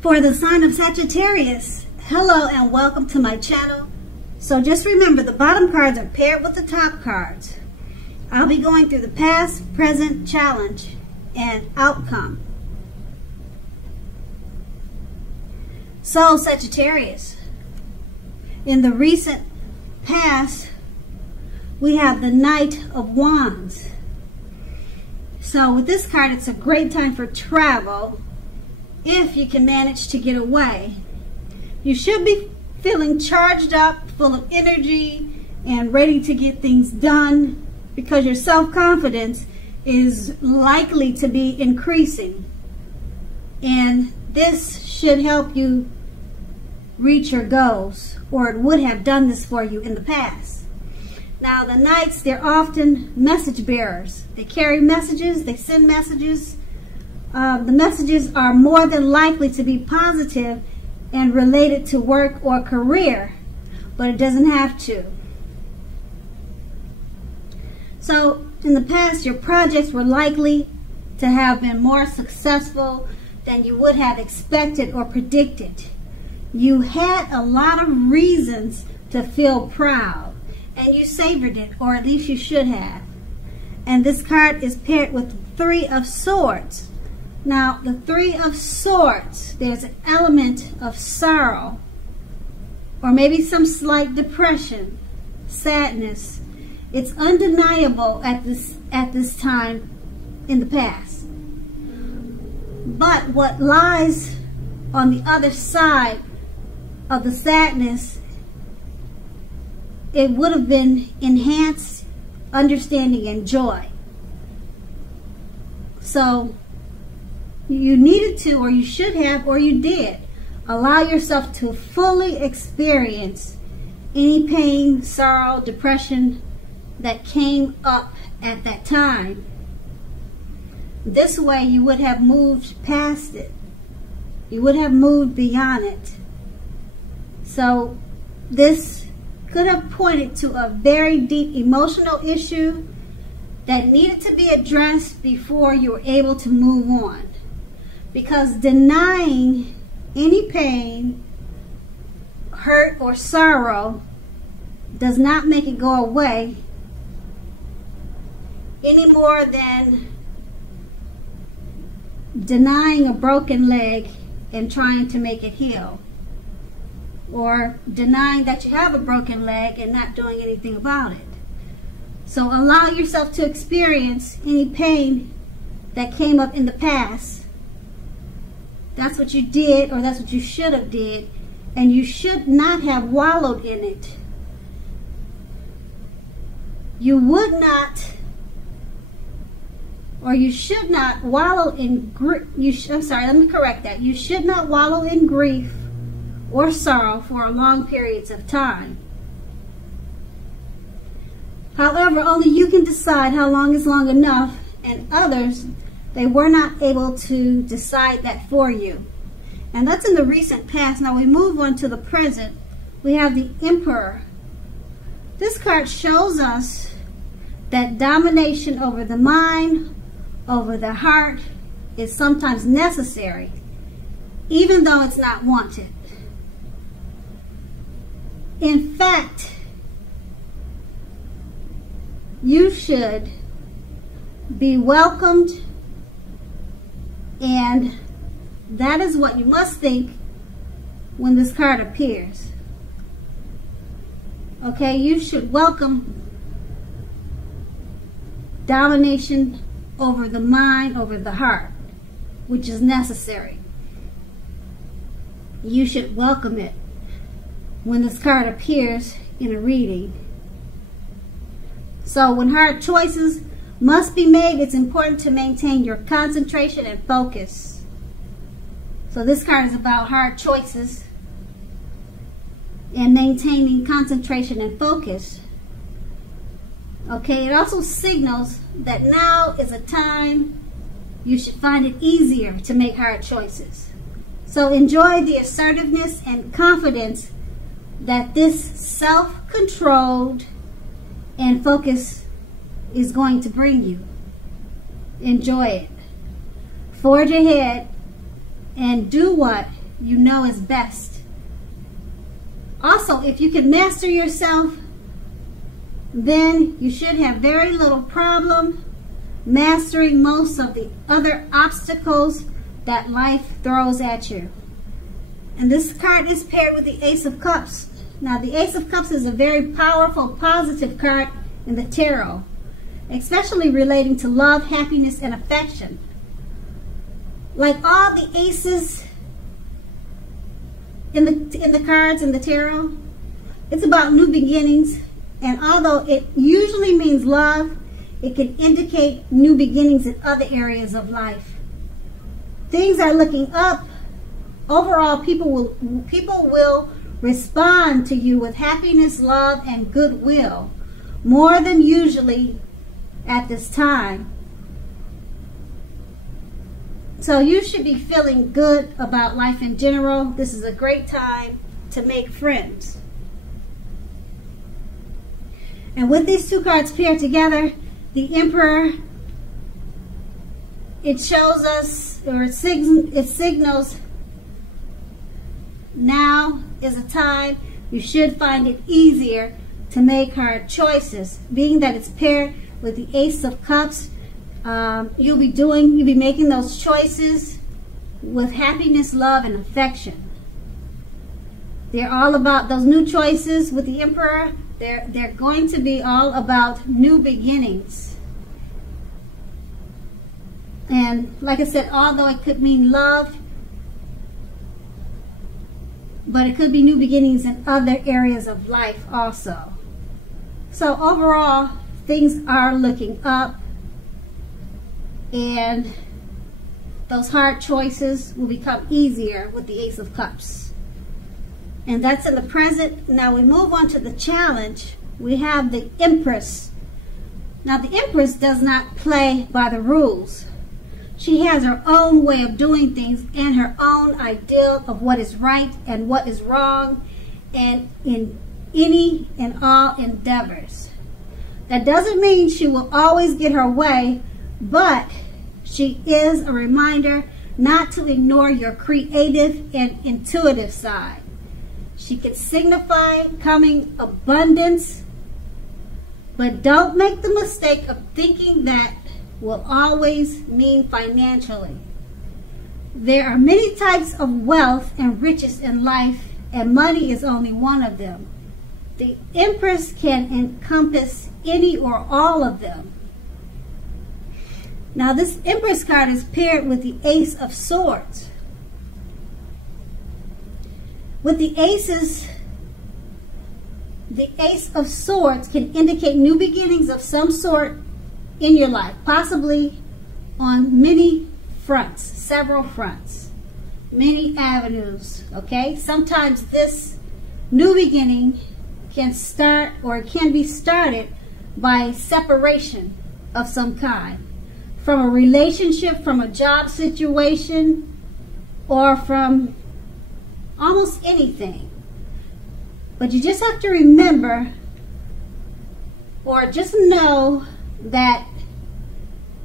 For the sign of Sagittarius, hello and welcome to my channel. So just remember, the bottom cards are paired with the top cards. I'll be going through the past, present, challenge, and outcome. So Sagittarius, in the recent past, we have the Knight of Wands. So with this card, it's a great time for travel if you can manage to get away. You should be feeling charged up, full of energy, and ready to get things done because your self-confidence is likely to be increasing. And this should help you reach your goals, or it would have done this for you in the past. Now, the Knights, they're often message bearers. They carry messages, they send messages. The messages are more than likely to be positive and related to work or career, but it doesn't have to. So, in the past, your projects were likely to have been more successful than you would have expected or predicted. You had a lot of reasons to feel proud, and you savored it, or at least you should have. And this card is paired with the Three of Swords. Now, the Three of Swords, there's an element of sorrow, or maybe some slight depression, sadness. It's undeniable at this time in the past. But what lies on the other side of the sadness, it would have been enhanced understanding and joy. So you needed to, or you should have, or you did, allow yourself to fully experience any pain, sorrow, depression that came up at that time. This way you would have moved past it. You would have moved beyond it. So this could have pointed to a very deep emotional issue that needed to be addressed before you were able to move on. Because denying any pain, hurt, or sorrow does not make it go away any more than denying a broken leg and trying to make it heal, or denying that you have a broken leg and not doing anything about it. So allow yourself to experience any pain that came up in the past. That's what you did, or that's what you should have did, and you should not have wallowed in it. You would not, or you should not wallow in grief. I'm sorry, let me correct that. You should not wallow in grief or sorrow for long periods of time. However, only you can decide how long is long enough, and others, they were not able to decide that for you. And that's in the recent past. Now we move on to the present. We have the Emperor. This card shows us that domination over the mind, over the heart, is sometimes necessary, even though it's not wanted. In fact, you should be welcomed, and that is what you must think when this card appears. Okay, you should welcome domination over the mind, over the heart, which is necessary. You should welcome it when this card appears in a reading. So when hard choices must be made, it's important to maintain your concentration and focus. So this card is about hard choices and maintaining concentration and focus. Okay, it also signals that now is a time you should find it easier to make hard choices. So enjoy the assertiveness and confidence that this self-controlled and focus is going to bring you. Enjoy it. Forge ahead and do what you know is best. Also, if you can master yourself, then you should have very little problem mastering most of the other obstacles that life throws at you. And this card is paired with the Ace of Cups. Now, the Ace of Cups is a very powerful, positive card in the tarot, especially relating to love, happiness, and affection. Like all the aces in the cards in the tarot, it's about new beginnings. And although it usually means love, it can indicate new beginnings in other areas of life. Things are looking up. Overall, people will respond to you with happiness, love, and goodwill more than usually at this time. So you should be feeling good about life in general. This is a great time to make friends. And with these two cards paired together, the Emperor, it shows us, or it signals now is a time you should find it easier to make hard choices. Being that it's paired with the Ace of Cups, you'll be making those choices with happiness, love, and affection. They're all about those new choices with the Emperor. They're going to be all about new beginnings. And like I said, although it could mean love, but it could be new beginnings in other areas of life also. So overall, things are looking up, and those hard choices will become easier with the Ace of Cups. And that's in the present. Now we move on to the challenge. We have the Empress. Now the Empress does not play by the rules. She has her own way of doing things and her own ideal of what is right and what is wrong, and in any and all endeavors. That doesn't mean she will always get her way, but she is a reminder not to ignore your creative and intuitive side. She can signify coming abundance, but don't make the mistake of thinking that will always mean financially. There are many types of wealth and riches in life, and money is only one of them. The Empress can encompass any or all of them. Now this Empress card is paired with the Ace of Swords. With the aces, the Ace of Swords can indicate new beginnings of some sort in your life, possibly on many fronts, several fronts, many avenues, okay? Sometimes this new beginning can start, or it can be started by separation of some kind, from a relationship, from a job situation, or from almost anything. But you just have to remember, or just know, that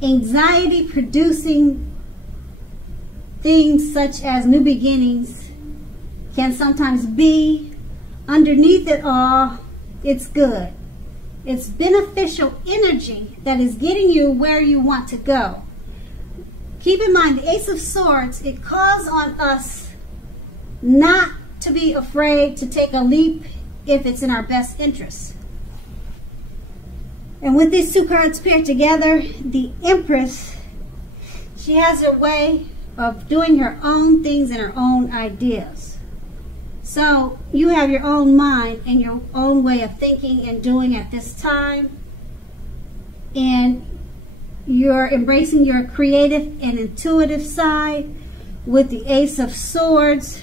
anxiety producing things such as new beginnings can sometimes be underneath it all. It's good. It's beneficial energy that is getting you where you want to go. Keep in mind, the Ace of Swords, it calls on us not to be afraid to take a leap if it's in our best interest. And with these two cards paired together, the Empress, she has her way of doing her own things and her own ideas. So you have your own mind and your own way of thinking and doing at this time. And you're embracing your creative and intuitive side with the Ace of Swords.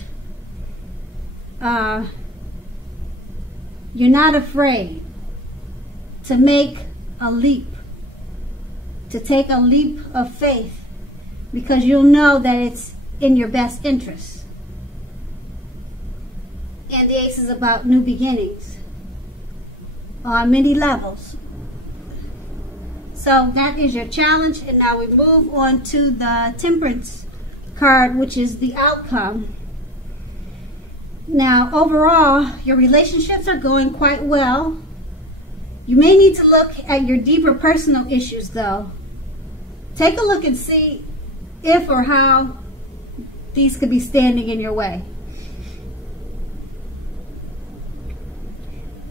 You're not afraid to make a leap, to take a leap of faith, because you'll know that it's in your best interest. And the Ace is about new beginnings on many levels. So that is your challenge. And now we move on to the Temperance card, which is the outcome. Now, overall, your relationships are going quite well. You may need to look at your deeper personal issues, though. Take a look and see if or how these could be standing in your way.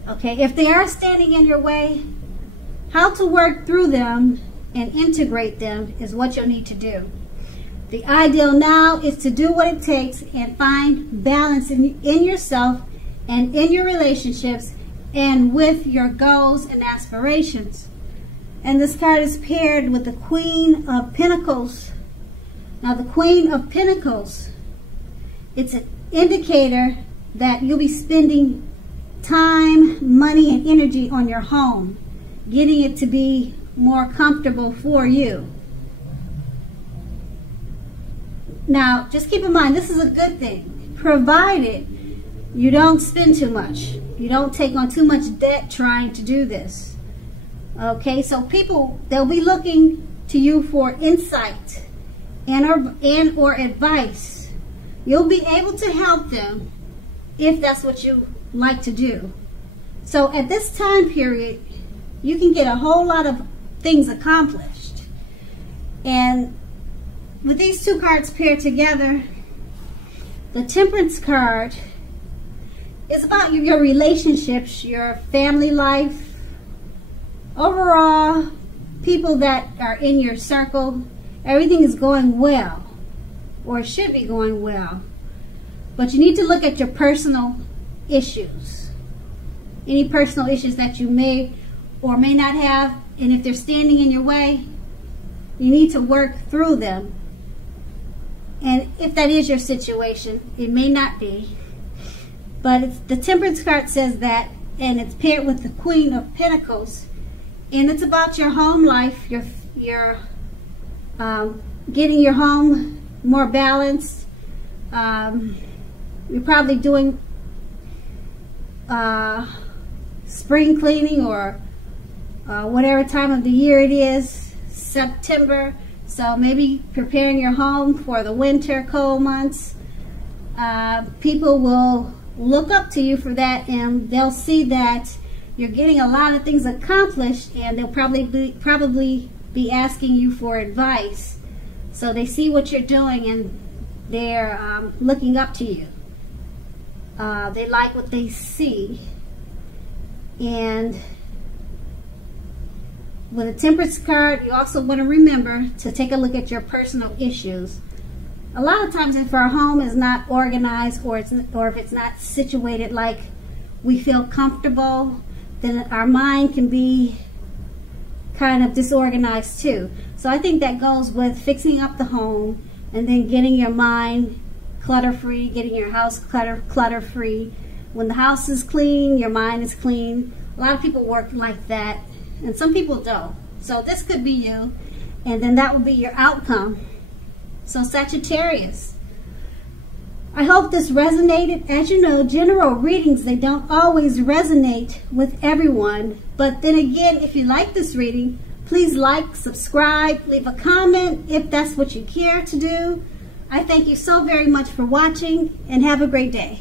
Okay, if they are standing in your way, how to work through them and integrate them is what you'll need to do. The ideal now is to do what it takes and find balance in yourself and in your relationships and with your goals and aspirations. And this card is paired with the Queen of Pentacles. Now, the Queen of Pentacles, it's an indicator that you'll be spending time, money, and energy on your home, getting it to be more comfortable for you. Now, just keep in mind, this is a good thing, provided you don't spend too much. You don't take on too much debt trying to do this. Okay, so people, they'll be looking to you for insight and or advice. You'll be able to help them if that's what you like to do. So at this time period, you can get a whole lot of things accomplished. And with these two cards paired together, the Temperance card is about your relationships, your family life, overall, people that are in your circle. Everything is going well, or should be going well. But you need to look at your personal issues. Any personal issues that you may or may not have, and if they're standing in your way, you need to work through them. And if that is your situation, it may not be. But the Temperance card says that, and it's paired with the Queen of Pentacles. And it's about your home life, your getting your home more balanced. You're probably doing spring cleaning or whatever time of the year it is, September. So maybe preparing your home for the winter cold months. People will look up to you for that, and they'll see that you're getting a lot of things accomplished, and they'll probably be asking you for advice. So they see what you're doing, and they're looking up to you. They like what they see. And with a Temperance card, you also want to remember to take a look at your personal issues. A lot of times if our home is not organized, or if it's not situated like we feel comfortable, then our mind can be kind of disorganized too. So I think that goes with fixing up the home and then getting your mind clutter-free, getting your house clutter-free. When the house is clean, your mind is clean. A lot of people work like that, and some people don't. So this could be you, and then that will be your outcome. So Sagittarius, I hope this resonated. As you know, general readings, they don't always resonate with everyone. But then again, if you like this reading, please like, subscribe, leave a comment if that's what you care to do. I thank you so very much for watching, and have a great day.